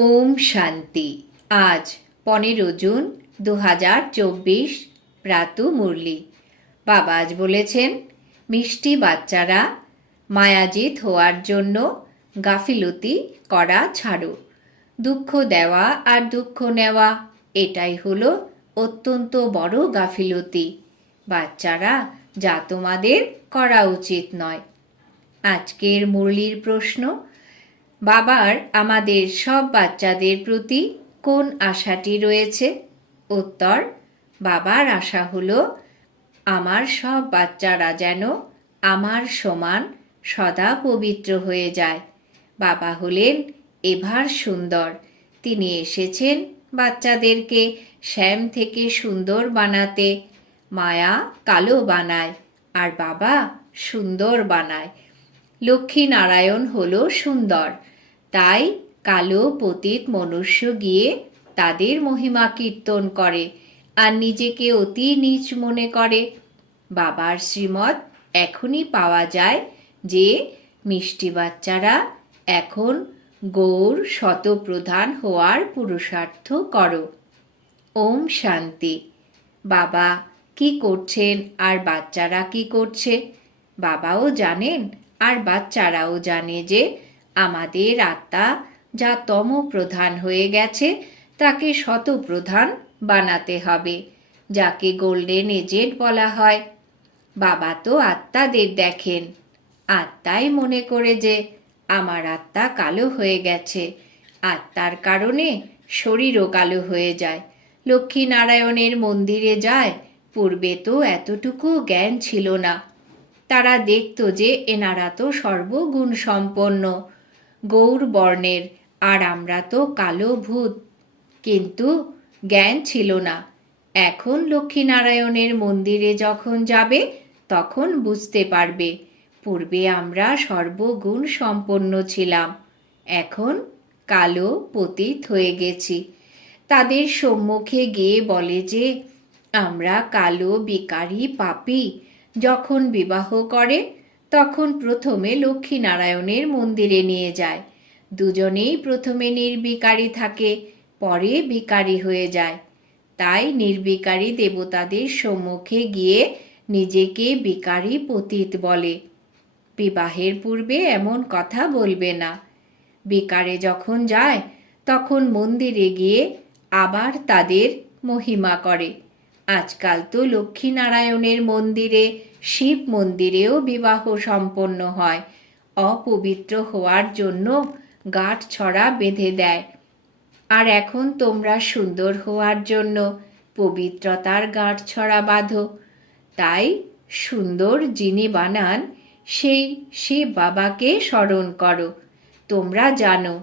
ওম শান্তি। আজ পনেরো জুন দু হাজার চব্বিশ প্রাতু মুরলি। বাবা আজ বলেছেন, মিষ্টি বাচ্চারা, মায়াজিত হওয়ার জন্য গাফিলতি করা ছাড়ো। দুঃখ দেওয়া আর দুঃখ নেওয়া, এটাই হলো অত্যন্ত বড় গাফিলতি। বাচ্চারা, যা তোমাদের করা উচিত নয়। আজকের মুরলির প্রশ্ন বাবার, আমাদের সব বাচ্চাদের প্রতি কোন আশাটি রয়েছে? উত্তর, বাবার আশা হলো, আমার সব বাচ্চারা যেন আমার সমান সদা পবিত্র হয়ে যায়। বাবা হলেন এভার সুন্দর। তিনি এসেছেন বাচ্চাদেরকে শ্যাম থেকে সুন্দর বানাতে, মায়া কালো বানায়, আর বাবা সুন্দর বানায়। লক্ষ্মী নারায়ণ হলো সুন্দর। তাই কালো পতিত মনুষ্য গিয়ে তাদের মহিমা কীর্তন করে আর নিজেকে অতি নীচ মনে করে। বাবার শ্রীমত এখনই পাওয়া যায় যে মিষ্টি বাচ্চারা এখন গৌর শতপ্রধান হওয়ার পুরুষার্থ করো। ওম শান্তি। বাবা কি করছেন আর বাচ্চারা কি করছে? বাবাও জানেন আর বাচ্চারাও জানে যে আমাদের আত্মা যা তম প্রধান হয়ে গেছে, তাকে শতপ্রধান বানাতে হবে, যাকে গোল্ডেন এজেড বলা হয়। বাবা তো আত্মাদের দেখেন। আত্মাই মনে করে যে, আমার আত্মা কালো হয়ে গেছে। আত্মার কারণে শরীরও কালো হয়ে যায়। লক্ষ্মী নারায়ণের মন্দিরে যায়, পূর্বে তো এতটুকু জ্ঞান ছিল না। তারা দেখত যে, এনারা তো সর্বগুণ সম্পন্ন গৌর বর্ণের, আর আমরা তো কালো ভূত। কিন্তু জ্ঞান ছিল না। এখন লক্ষ্মীনারায়ণের মন্দিরে যখন যাবে, তখন বুঝতে পারবে, পূর্বে আমরা সর্বগুণ সম্পন্ন ছিলাম, এখন কালো পতিত হয়ে গেছি। তাদের সম্মুখে গিয়ে বলে যে, আমরা কালো বিকারী পাপি, যখন বিবাহ করে তখন প্রথমে লক্ষ্মীনারায়ণের মন্দিরে নিয়ে যায়। দুজনেই প্রথমে নির্বিকারী থাকে, পরে বিকারী হয়ে যায়। তাই নির্বিকারী দেবতাদের সম্মুখে গিয়ে নিজেকে বিকারী পতীত বলে। বিবাহের পূর্বে এমন কথা বলবে না। বিকারে যখন যায়, তখন মন্দিরে গিয়ে আবার তাদের মহিমা করে। আজকাল তো লক্ষ্মীনারায়ণের মন্দিরে শিব মন্দিরেও বিবাহ সম্পন্ন হয়। অপবিত্র হওয়ার জন্য গাঁট ছড়া বেঁধে দেয়। আর এখন তোমরা সুন্দর হওয়ার জন্য পবিত্রতার গাঁট ছড়া বাঁধো। তাই সুন্দর যিনি বানান, সেই শিব বাবাকে স্মরণ করো। তোমরা জানো,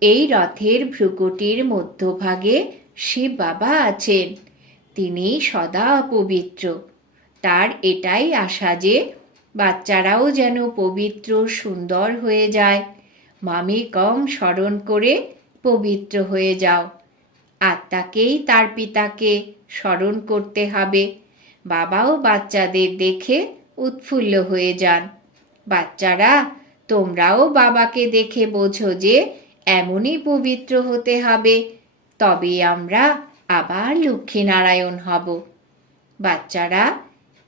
এই রথের ভ্রুকুটির মধ্যভাগে শিব বাবা আছেন। তিনি সদা পবিত্র। তার এটাই আশা যে বাচ্চারাও যেন পবিত্র সুন্দর হয়ে যায়। মামি, কম স্মরণ করে পবিত্র হয়ে যাও। আত্মাকেই তার পিতাকে স্মরণ করতে হবে। বাবাও বাচ্চাদের দেখে উৎফুল্ল হয়ে যান। বাচ্চারা, তোমরাও বাবাকে দেখে বোঝো যে এমনই পবিত্র হতে হবে। তবে আমরা আবার লক্ষ্মীনারায়ণ হব। বাচ্চারা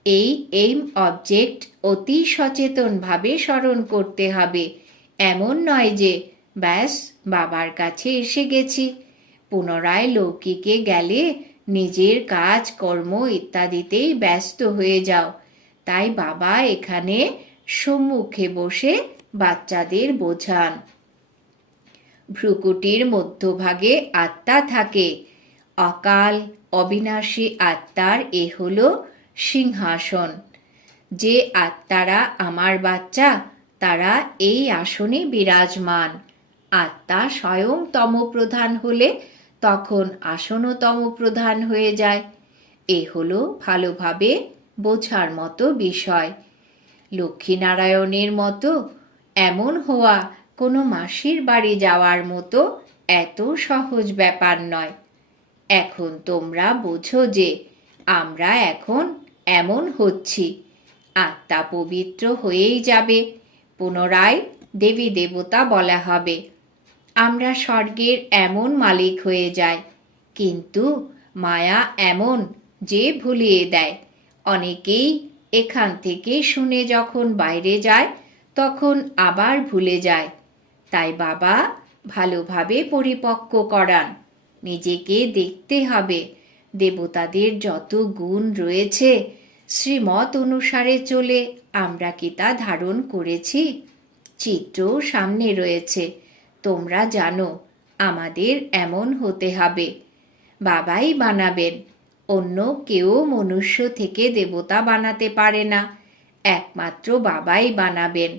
এই এইম অবজেক্ট অতি সচেতনভাবে স্মরণ করতে হবে। এমন নয় যে, ব্যাস, বাবার কাছে এসে গেছি। পুনরায় লৌকিকে গেলে নিজের কাজ, কর্ম ইত্যাদিতেই ব্যস্ত হয়ে যাও। তাই বাবা এখানে সম্মুখে বসে বাচ্চাদের বোঝান। ভ্রুকুটির মধ্যভাগে আত্মা থাকে। অকাল, অবিনাশী আত্মার এ হল সিংহাসন। যে আত্মারা আমার বাচ্চা, তারা এই আসনে বিরাজমান। আত্মা স্বয়ং তমপ্রধান হলে তখন আসনও তমপ্রধান হয়ে যায়। এ হলো ভালোভাবে বোঝার মতো বিষয়। লক্ষ্মীনারায়ণের মতো এমন হওয়া কোনো মাসির বাড়ি যাওয়ার মতো এত সহজ ব্যাপার নয়। এখন তোমরা বোঝো যে আমরা এখন এমন হচ্ছি। আত্মা পবিত্র হয়েই যাবে, পুনরায় দেবী দেবতা বলা হবে। আমরা স্বর্গের এমন মালিক হয়ে যাই, কিন্তু মায়া এমন যে ভুলিয়ে দেয়। অনেকেই এখান থেকে শুনে যখন বাইরে যায়, তখন আবার ভুলে যায়। তাই বাবা ভালোভাবে পরিপক্ক করান, নিজেকে দেখতে হবে। দেবতাদের যত গুণ রয়েছে, শ্রীমত অনুসারে চলে আমরা কি তা ধারণ করেছি? চিত্রও সামনে রয়েছে। তোমরা জানো, আমাদের এমন হতে হবে। বাবাই বানাবেন, অন্য কেউ মনুষ্য থেকে দেবতা বানাতে পারে না। একমাত্র বাবাই বানাবেন।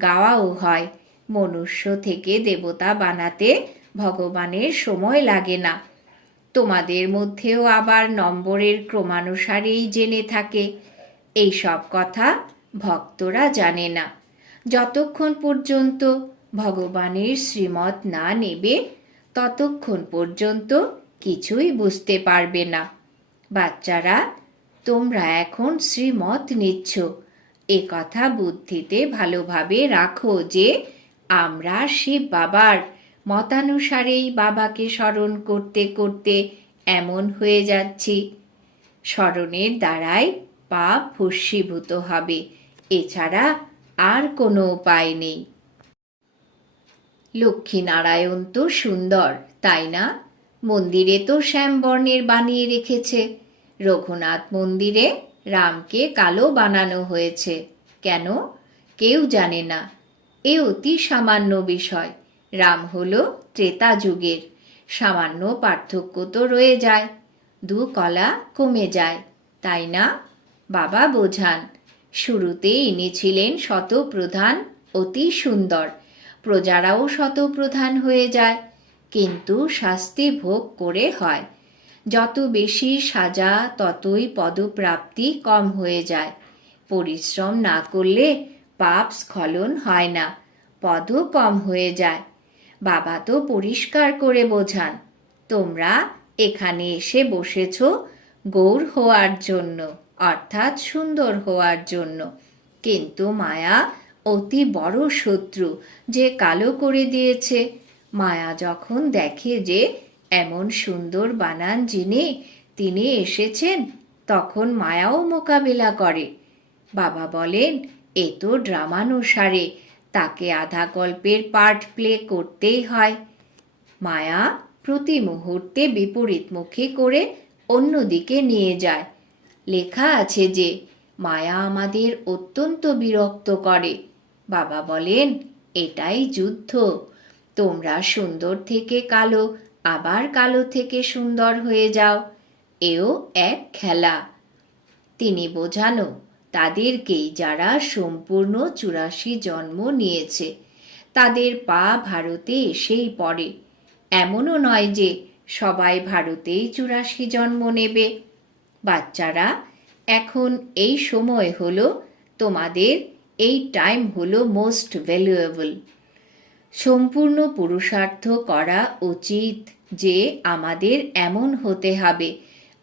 গাওয়াও হয়, মনুষ্য থেকে দেবতা বানাতে ভগবানের সময় লাগে না। তোমাদের মধ্যেও আবার নম্বরের ক্রমানুসারেই জেনে থাকে। এই সব কথা ভক্তরা জানে না। যতক্ষণ পর্যন্ত ভগবানের শ্রীমত না নেবে, ততক্ষণ পর্যন্ত কিছুই বুঝতে পারবে না। বাচ্চারা, তোমরা এখন শ্রীমত নিচ্ছ। এ কথা বুদ্ধিতে ভালোভাবে রাখো যে, আমরা শিব বাবার মতানুসারেই বাবাকে স্মরণ করতে করতে এমন হয়ে যাচ্ছি। স্মরণের দ্বারাই পাপ ভস্মীভূত হবে। এছাড়া আর কোনো উপায় নেই। লক্ষ্মীনারায়ণ তো সুন্দর, তাই না? মন্দিরে তো শ্যামবর্ণের বানিয়ে রেখেছে। রঘুনাথ মন্দিরে রামকে কালো বানানো হয়েছে। কেন? কেউ জানে না। এ অতি সামান্য বিষয়। রাম হলো ত্রেতা যুগের। সামান্য পার্থক্য তো রয়ে যায়, দু কলা কমে যায়, তাই না? বাবা বোঝান শুরুতে ইনি ছিলেন শতপ্রধান, অতি সুন্দর। প্রজারাও শতপ্রধান হয়ে যায়, কিন্তু শাস্তি ভোগ করে হয়। যত বেশি সাজা, ততই পদপ্রাপ্তি কম হয়ে যায়। পরিশ্রম না করলে পাপ স্খলন হয় না, পদও কম হয়ে যায়। বাবা তো পরিষ্কার করে বোঝান, তোমরা এখানে এসে বসেছ গৌর হওয়ার জন্য, অর্থাৎ সুন্দর হওয়ার জন্য। কিন্তু মায়া অতি বড় শত্রু যে কালো করে দিয়েছে। মায়া যখন দেখে যে এমন সুন্দর বানান যিনি, তিনি এসেছেন, তখন মায়াও মোকাবিলা করে। বাবা বলেন, এ তো ড্রামানুসারে তাকে আধা গল্পের পার্ট প্লে করতেই হয়। মায়া প্রতি মুহূর্তে বিপরীতমুখী করে অন্যদিকে নিয়ে যায়। লেখা আছে যে, মায়া আমাদের অত্যন্ত বিরক্ত করে। বাবা বলেন, এটাই যুদ্ধ। তোমরা সুন্দর থেকে কালো, আবার কালো থেকে সুন্দর হয়ে যাও। এও এক খেলা। তিনি বোঝানো তাদেরকেই যারা সম্পূর্ণ চুরাশি জন্ম নিয়েছে, তাদের পা ভারতে এসেই পড়ে। এমনও নয় যে সবাই ভারতেই চুরাশি জন্ম নেবে। বাচ্চারা, এখন এই সময় হলো তোমাদের, এই টাইম হলো মোস্ট ভ্যালুয়েবল। সম্পূর্ণ পুরুষার্থ করা উচিত যে আমাদের এমন হতে হবে।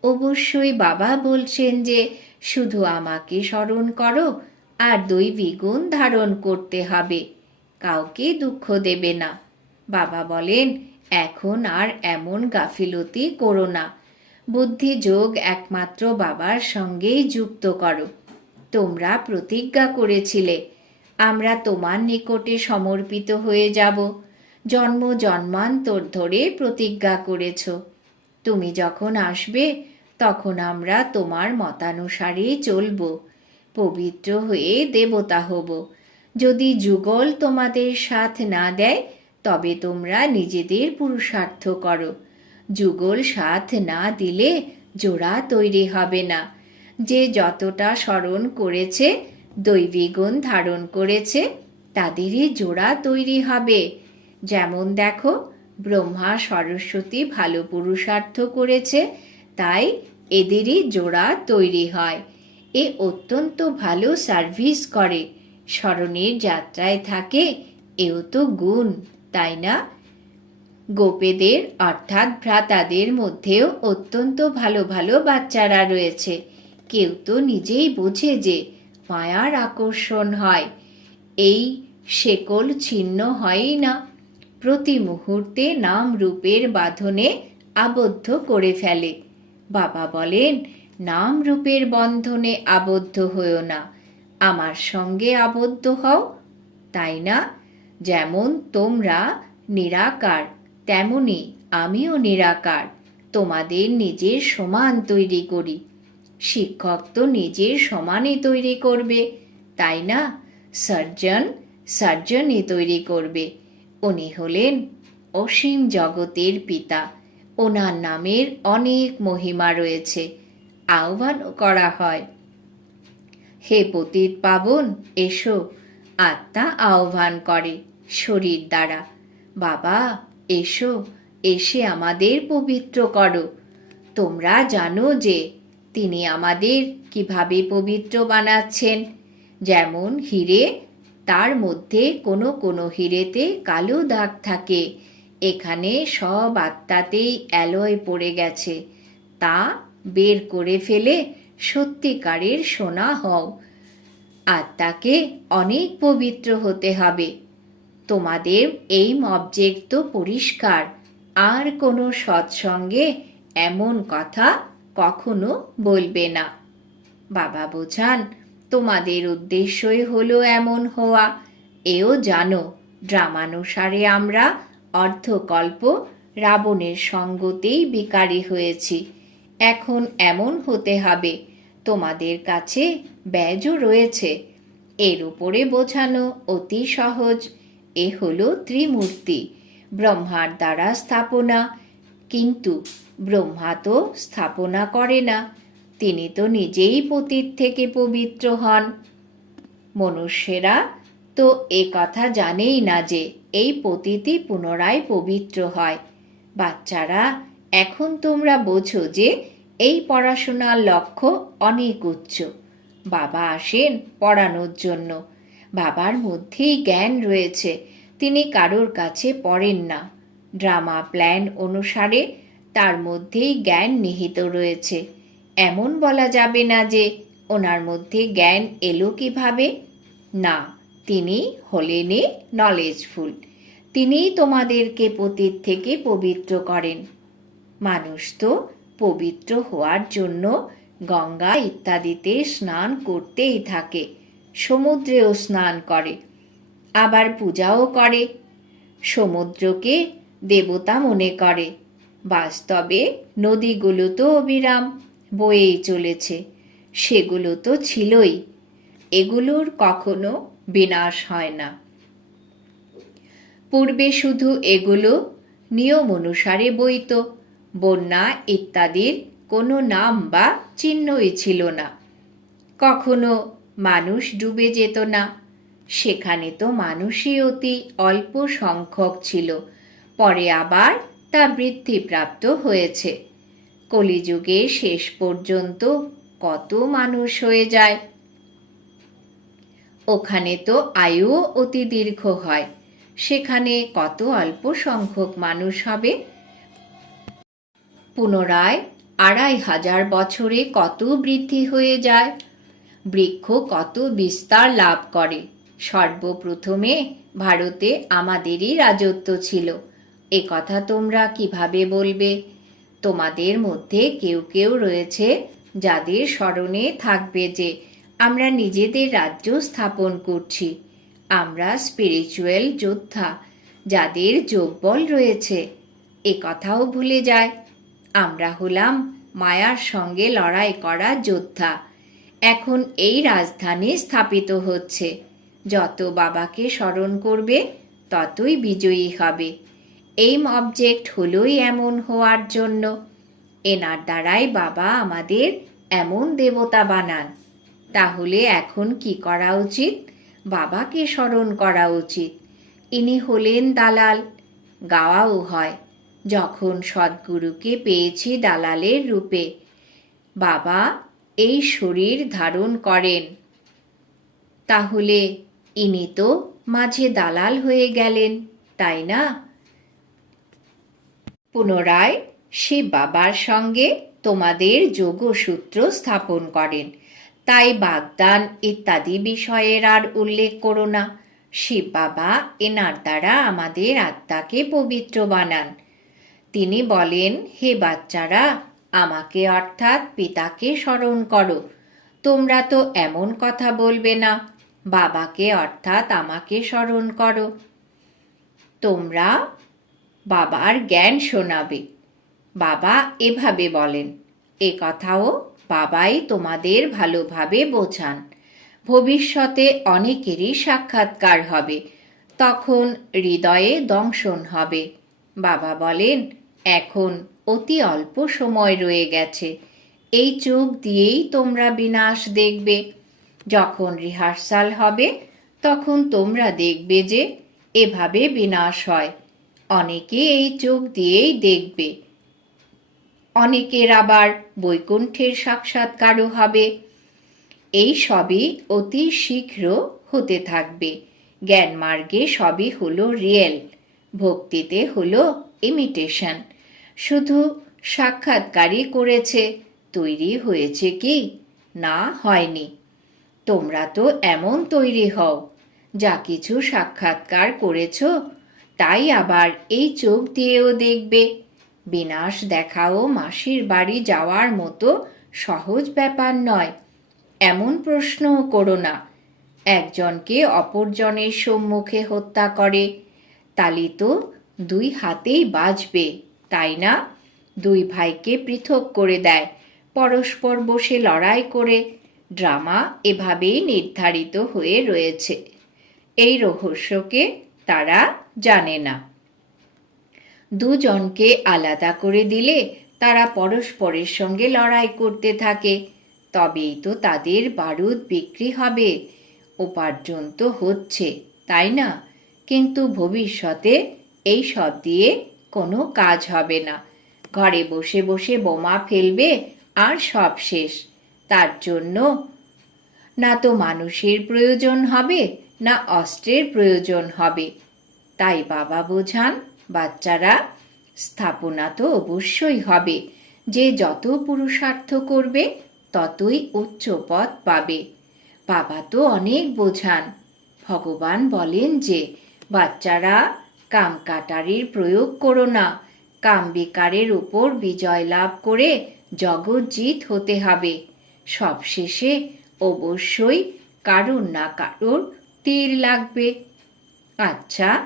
অবশ্যই বাবা বলছেন যে শুধু আমাকে স্মরণ করো, আর দৈবী গুণ ধারণ করতে হবে। কাউকে দুঃখ দেবে না। বাবা বলেন, এখন আর এমন গাফিলতি করো না। বুদ্ধি যোগ একমাত্র বাবার সঙ্গেই যুক্ত করো। তোমরা প্রতিজ্ঞা করেছিলে, আমরা তোমার নিকটে সমর্পিত হয়ে যাব। জন্ম জন্মান্তর ধরে প্রতিজ্ঞা করেছ। তুমি যখন আসবে তখন আমরা তোমার মতানুসারেই চলব, পবিত্র হয়ে দেবতা হব। যদি যুগল তোমাদের সাথ না দেয়, তবে তোমরা নিজেদের পুরুষার্থ করো। যুগল সাথ না দিলে জোড়া তৈরি হবে না। যে যতটা স্মরণ করেছে, দৈবিগুণ ধারণ করেছে, তাদেরই জোড়া তৈরি হবে। যেমন দেখো, ব্রহ্মা সরস্বতী ভালো পুরুষার্থ করেছে তাই এদেরই জোড়া তৈরি হয়। এ অত্যন্ত ভালো সার্ভিস করে। স্মরণের যাত্রায় থাকে, এও তো গুণ, তাই না? গোপেদের, অর্থাৎ ভ্রাতাদের মধ্যেও অত্যন্ত ভালো ভালো বাচ্চারা রয়েছে। কেউ তো নিজেই বোঝে যে মায়ার আকর্ষণ হয়। এই শেকল ছিন্ন হয়ই না। প্রতি মুহূর্তে নাম রূপের বাঁধনে আবদ্ধ করে ফেলে। বাবা বলেন নাম রূপের বন্ধনে আবদ্ধ হয়েও না। আমার সঙ্গে আবদ্ধ হও, তাই না? যেমন তোমরা নিরাকার, তেমনি আমিও নিরাকার। তোমাদের নিজের সমান তৈরি করি। শিক্ষক তো নিজের সমানই তৈরি করবে, তাই না? সার্জন সার্জনই তৈরি করবে। উনি হলেন অসীম জগতের পিতা। ওনার নামের অনেক মহিমা রয়েছে। আহ্বানও করা হয়। হে পতিত পাবন, এসো। আত্মা আহ্বান করে শরীর দ্বারা। বাবা, এসো, এসে আমাদের পবিত্র করো। তোমরা জানো যে তিনি আমাদের কীভাবে পবিত্র বানাচ্ছেন। যেমন হিরে, তার মধ্যে কোনো কোনো হিরেতে কালো দাগ থাকে। এখানে সব আত্মাতেই অ্যালয় পড়ে গেছে। তা বের করে ফেলে সত্যিকারের সোনা হও। আত্মাকে অনেক পবিত্র হতে হবে। তোমাদের এই অবজেক্ট তো পরিষ্কার। আর কোনো সৎসঙ্গে এমন কথা কখনো বলবে না। বাবা বোঝান, তোমাদের উদ্দেশ্যই হলো এমন হওয়া। এও জানো, ড্রামানুসারে আমরা অর্ধকল্প রাবণের সঙ্গতেই বিকারী হয়েছি। এখন এমন হতে হবে, তোমাদের কাছে ব্যাজও রয়েছে। এর উপরে বোঝানো অতি সহজ। এ হলো ত্রিমূর্তি, ব্রহ্মার দ্বারা স্থাপনা। কিন্তু ব্রহ্মা তো স্থাপনা করে না, তিনি তো নিজেই পতীত থেকে পবিত্র হন। মনুষ্যেরা তো এ কথা জানেই না যে এই পতিতি পুনরায় পবিত্র হয়। বাচ্চারা, এখন তোমরা বোঝো যে এই পড়াশোনার লক্ষ্য অনেক উচ্চ। বাবা আসেন পড়ানোর জন্য। বাবার মধ্যেই জ্ঞান রয়েছে, তিনি কারোর কাছে পড়েন না। ড্রামা প্ল্যান অনুসারে তার মধ্যেই জ্ঞান নিহিত রয়েছে। এমন বলা যাবে না যে ওনার মধ্যে জ্ঞান এলো কীভাবে? না। তিনি হলেনে নলেজফুল তিনিই তোমাদেরকে পতীত থেকে পবিত্র করেন। মানুষ তো পবিত্র হওয়ার জন্য গঙ্গা ইত্যাদিতে স্নান করতেই থাকে, সমুদ্রেও স্নান করে, আবার পূজাও করে, সমুদ্রকে দেবতা মনে করে। বাস্তবে নদীগুলো তো অবিরাম, বয়েই চলেছে, সেগুলো তো ছিলই। এগুলোর কখনো বিনাশ হয় না। পূর্বে শুধু এগুলো নিয়ম অনুসারে বইত বন্যা ইত্যাদির কোনো নাম বা চিহ্নই ছিল না। কখনো মানুষ ডুবে যেত না। সেখানে তো মানুষই অতি অল্প সংখ্যক ছিল। পরে আবার তা বৃদ্ধিপ্রাপ্ত হয়েছে। কলিযুগে শেষ পর্যন্ত কত মানুষ হয়ে যায়? ওখানে তো আয়ুও অতি দীর্ঘ হয়। সেখানে কত অল্প সংখ্যক মানুষ হবে? পুনরায় আড়াই হাজার বছরে কত বৃদ্ধি হয়ে যায়? বৃক্ষ কত বিস্তার লাভ করে? সর্বপ্রথমে ভারতে আমাদেরই রাজত্ব ছিল। এ কথা তোমরা কীভাবে বলবে? তোমাদের মধ্যে কেউ কেউ রয়েছে যাদের স্মরণে থাকবে যে আমরা নিজেদের রাজ্য স্থাপন করছি। আমরা স্পিরিচুয়াল যোদ্ধা, যাদের যোগবল রয়েছে। এ কথাও ভুলে যায়। আমরা হলাম মায়ার সঙ্গে লড়াই করা যোদ্ধা। এখন এই রাজধানী স্থাপিত হচ্ছে। যত বাবাকে স্মরণ করবে, ততই বিজয়ী হবে। এই অবজেক্ট হলোই এমন হওয়ার জন্য। এনার দ্বারাই বাবা আমাদের এমন দেবতা বানান। তাহলে এখন কি করা উচিত? বাবাকে স্মরণ করা উচিত। ইনি হলেন দালাল, গাওয়াও হয়, যখন সদ্গুরুকে পেয়েছি দালালের রূপে। বাবা, এই শরীর ধারণ করেন। তাহলে ইনি তো মাঝে দালাল হয়ে গেলেন, তাই না? পুনরায় সে বাবার সঙ্গে তোমাদের যোগসূত্র স্থাপন করেন। তাই বাগদান ইত্যাদি বিষয়ের আর উল্লেখ করো না। শিব বাবা এনার দ্বারা আমাদের আত্মাকে পবিত্র বানান। তিনি বলেন, হে বাচ্চারা, আমাকে অর্থাৎ পিতাকে স্মরণ করো। তোমরা তো এমন কথা বলবে না, বাবাকে অর্থাৎ আমাকে স্মরণ করো। তোমরা বাবার জ্ঞান শোনাবে। বাবা এভাবে বলেন। এ কথাও বাবাই তোমাদের ভালোভাবে বোঝান। ভবিষ্যতে অনেকেরই সাক্ষাৎকার হবে। তখন হৃদয়ে দংশন হবে। বাবা বলেন, এখন অতি অল্প সময় রয়ে গেছে। এই চোখ দিয়েই তোমরা বিনাশ দেখবে। যখন রিহার্সাল হবে, তখন তোমরা দেখবে যে এভাবে বিনাশ হয়। অনেকে এই চোখ দিয়েই দেখবে। অনেকের আবার বৈকুণ্ঠের সাক্ষাৎকারও হবে। এই সবই অতি শীঘ্র হতে থাকবে। জ্ঞান মার্গে সবই হলো রিয়েল, ভক্তিতে হলো ইমিটেশন। শুধু সাক্ষাৎকারই করেছে, তৈরি হয়েছে কি? না, হয়নি। তোমরা তো এমন তৈরি হও, যা কিছু সাক্ষাৎকার করেছ, তাই আবার এই চোখ দিয়েও দেখবে। বিনাশ দেখাও মাসির বাড়ি যাওয়ার মতো সহজ ব্যাপার নয়। এমন প্রশ্নও করো না। একজনকে অপরজনের সম্মুখে হত্যা করে। তালি তো দুই হাতেই বাজবে, তাই না? দুই ভাইকে পৃথক করে দেয়, পরস্পর বসে লড়াই করে। ড্রামা এভাবেই নির্ধারিত হয়ে রয়েছে। এই রহস্যকে তারা জানে না। দুজনকে আলাদা করে দিলে তারা পরস্পরের সঙ্গে লড়াই করতে থাকে। তবেই তো তাদের বারুদ বিক্রি হবে। উপার্জন তো হচ্ছে, তাই না? কিন্তু ভবিষ্যতে এই সব দিয়ে কোনো কাজ হবে না। ঘরে বসে বসে বোমা ফেলবে আর সব শেষ। তার জন্য না তো মানুষের প্রয়োজন হবে, না অস্ত্রের প্রয়োজন হবে। তাই বাবা বোঝান বাচ্চারা স্থাপনা তো অবশ্যই হবে। যে যত পুরুষার্থ করবে, ততই উচ্চ পথ পাবে। বাবা তো অনেক বোঝান। ভগবান বলেন যে, বাচ্চারা কাম কাটারির প্রয়োগ করো না। কাম বিকারের উপর বিজয় লাভ করে জগজ্জিত হতে হবে। সবশেষে অবশ্যই কারোর না কারোর তীর লাগবে। আচ্ছা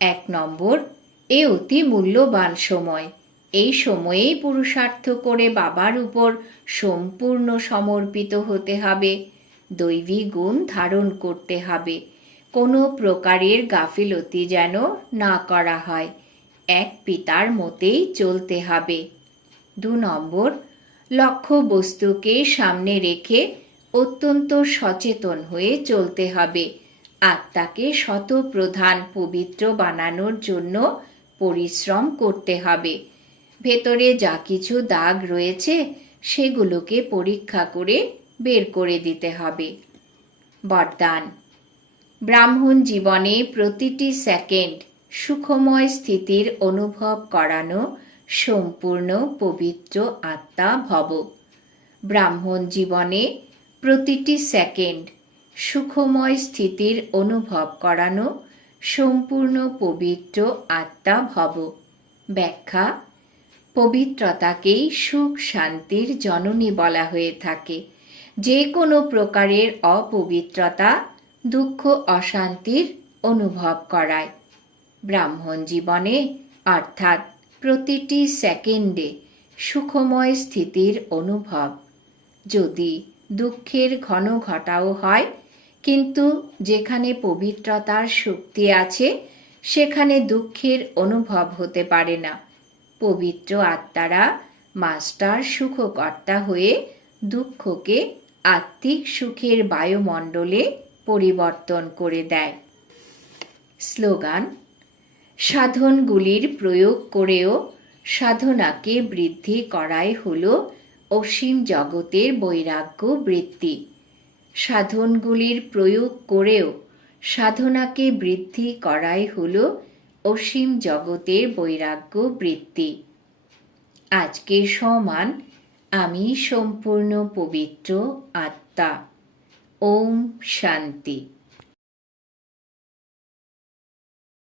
এক নম্বর, এ অতি মূল্যবান সময়। এই সময়েই পুরুষার্থ করে বাবার উপর সম্পূর্ণ সমর্পিত হতে হবে। দৈবী গুণ ধারণ করতে হবে। কোনো প্রকারের গাফিলতি যেন না করা হয়। এক পিতার মতেই চলতে হবে। দু নম্বর, লক্ষ্য বস্তুকে সামনে রেখে অত্যন্ত সচেতন হয়ে চলতে হবে। আত্মাকে শতপ্রধান পবিত্র বানানোর জন্য পরিশ্রম করতে হবে। ভেতরে যা কিছু দাগ রয়েছে, সেগুলোকে পরীক্ষা করে বের করে দিতে হবে। বরদান। ব্রাহ্মণ জীবনে প্রতিটি সেকেন্ড সুখময় স্থিতির অনুভব করানো সম্পূর্ণ পবিত্র আত্মা ভব। ব্রাহ্মণ জীবনে প্রতিটি সেকেন্ড সুখময় স্থিতির অনুভব করানো, সম্পূর্ণ পবিত্র আত্মা ভব। ব্যাখ্যা, পবিত্রতাকেই সুখ শান্তির জননী বলা হয়ে থাকে। যে কোনো প্রকারের অপবিত্রতা দুঃখ অশান্তির অনুভব করায়। ব্রাহ্মণ জীবনে, অর্থাৎ প্রতিটি সেকেন্ডে সুখময় স্থিতির অনুভব। যদি দুঃখের ঘন ঘটাও হয় কিন্তু যেখানে পবিত্রতার শক্তি আছে, সেখানে দুঃখের অনুভব হতে পারে না। পবিত্র আত্মারা মাস্টার সুখকর্তা হয়ে দুঃখকে আত্মিক সুখের বায়ুমণ্ডলে পরিবর্তন করে দেয়। স্লোগান, সাধনগুলির প্রয়োগ করেও সাধনাকে বৃদ্ধি করাই হল অসীম জগতের বৈরাগ্য বৃত্তি। সাধনগুলির প্রয়োগ করেও সাধনাকে বৃদ্ধি করাই হল অসীম জগতের বৈরাগ্য বৃত্তি। আজকে সমান আমি সম্পূর্ণ পবিত্র আত্মা। ওম শান্তি।